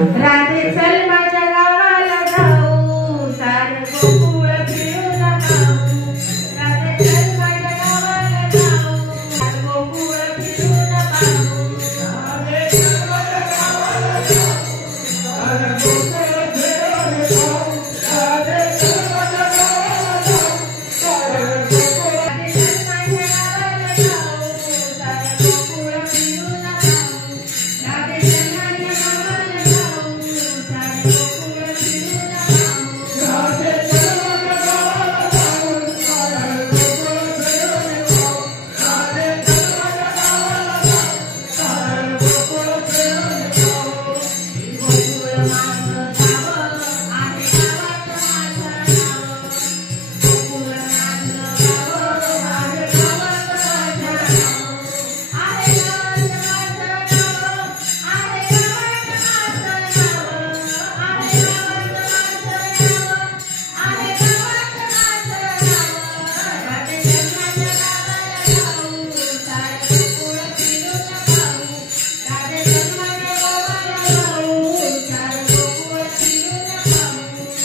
राधे चल माझ्या गावाला जाऊ सारं गोकुळ फिरून खाऊ राधे चल माझ्या गावाला जाऊ सारं गोकुळ फिरून पाहू राधे चल माझ्या गावाला जाऊ सारं गोकुळ फिरून खाऊ राधे चल माझ्या गावाला जाऊ सारं गोकुळ राधे चल माझ्या गावाला जाऊ सारं गोकुळ फिरून खाऊ राधे चल माझ्या गावाला जाऊ सारं गोकुळ फिरून खाऊ राधे चल माझ्या गावाला जाऊ सारं गोकुळ फिरून खाऊ राधे चल माझ्या गावाला जाऊ सारं गोकुळ फिरून खाऊ गोकुळ माझं गाव आहे गावात माझं नाव गोकुळ माझं गाव आहे गावात माझं नाव आहे गावात माझं नाव आहे गावात माझं नाव आहे गावात माझं नाव आहे गावात माझं नाव राधे चल माझ्या गावाला जाऊ सारं गोकुळ फिरून खाऊ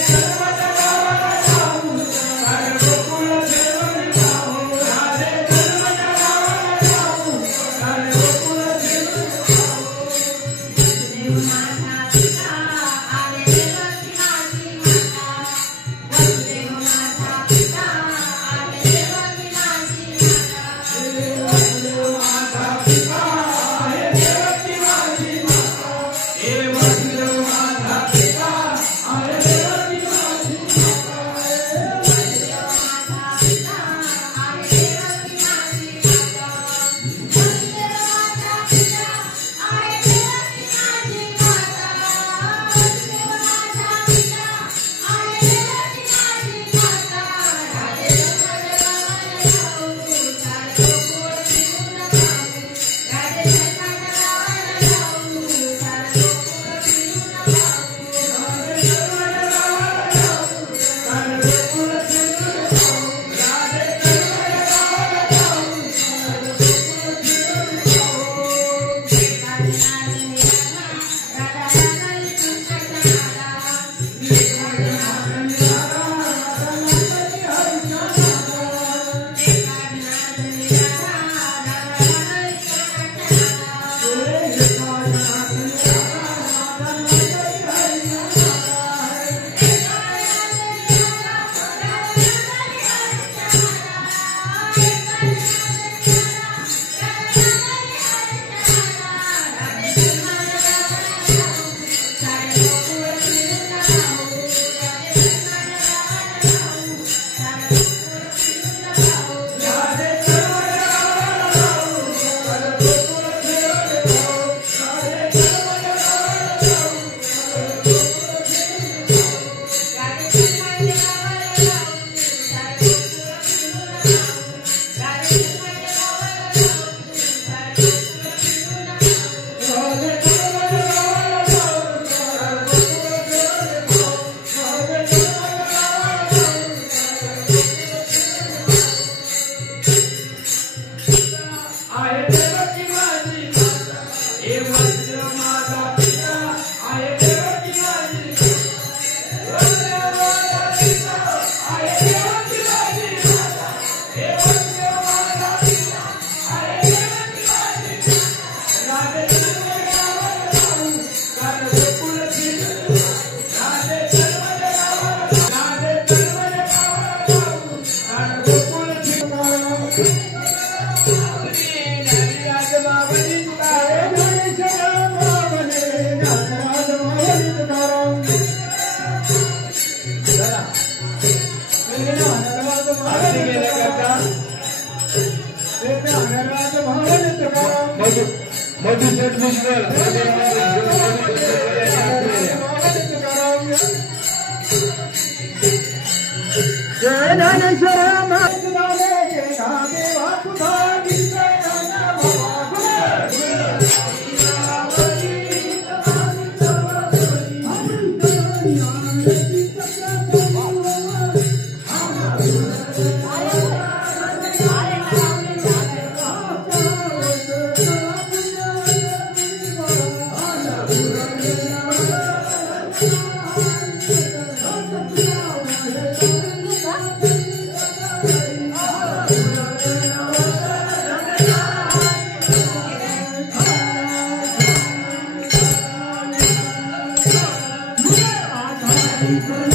राधे चल माझ्या गावाला जाऊ सारं गोकुळ फिरून खाऊ राधे चल माझ्या गावाला जाऊ सारं गोकुळ फिरून खाऊ राधे चल माझ्या गावाला जाऊ सारं गोकुळ फिरून खाऊ वसुदेव माझा पिता आहे देवकी माझी माता वसुदेव माझा पिता आहे देवकी माझी माता वसुदेव माझा पिता आहे देवकी माझी माता हे वसुदेव माझा पिता आहे देवकी माझी माता वसुदेव माझा पिता आहे देवकी माझी माता वसुदेव माझा पिता आहे देवकी माझी माता वसुदेव माझा पिता आहे देवकी माझी माता राधे चल माझ्या गावाला जाऊ सारं गोकुळ फिरून खाऊ राधे चल माझ्या गावाला जाऊ सारं गोकुळ फिरून खाऊ राधे चल माझ्या गावाला जाऊ सारं गोकुळ फिरून खाऊ राधे चल माझ्या गावाला जाऊ सारं गोकुळ फिरून खाऊ राधा राधा कृष्णाचा आहे देवकी माझी माता हे वसुदेव माझा पिता आहे देवकी माझी वसुदेव माझा पिता आहे देवकी माझी माता हे वसुदेव माझा पिता आहे देवकी माझी माता राधे चल माझ्या गावाला जाऊ सारं गोकुळ फिरून खाऊ राधे चल माझ्या गावाला राधे चल माझ्या गावाला जाऊ सारं गोकुळ फिरून खाऊ Thank you.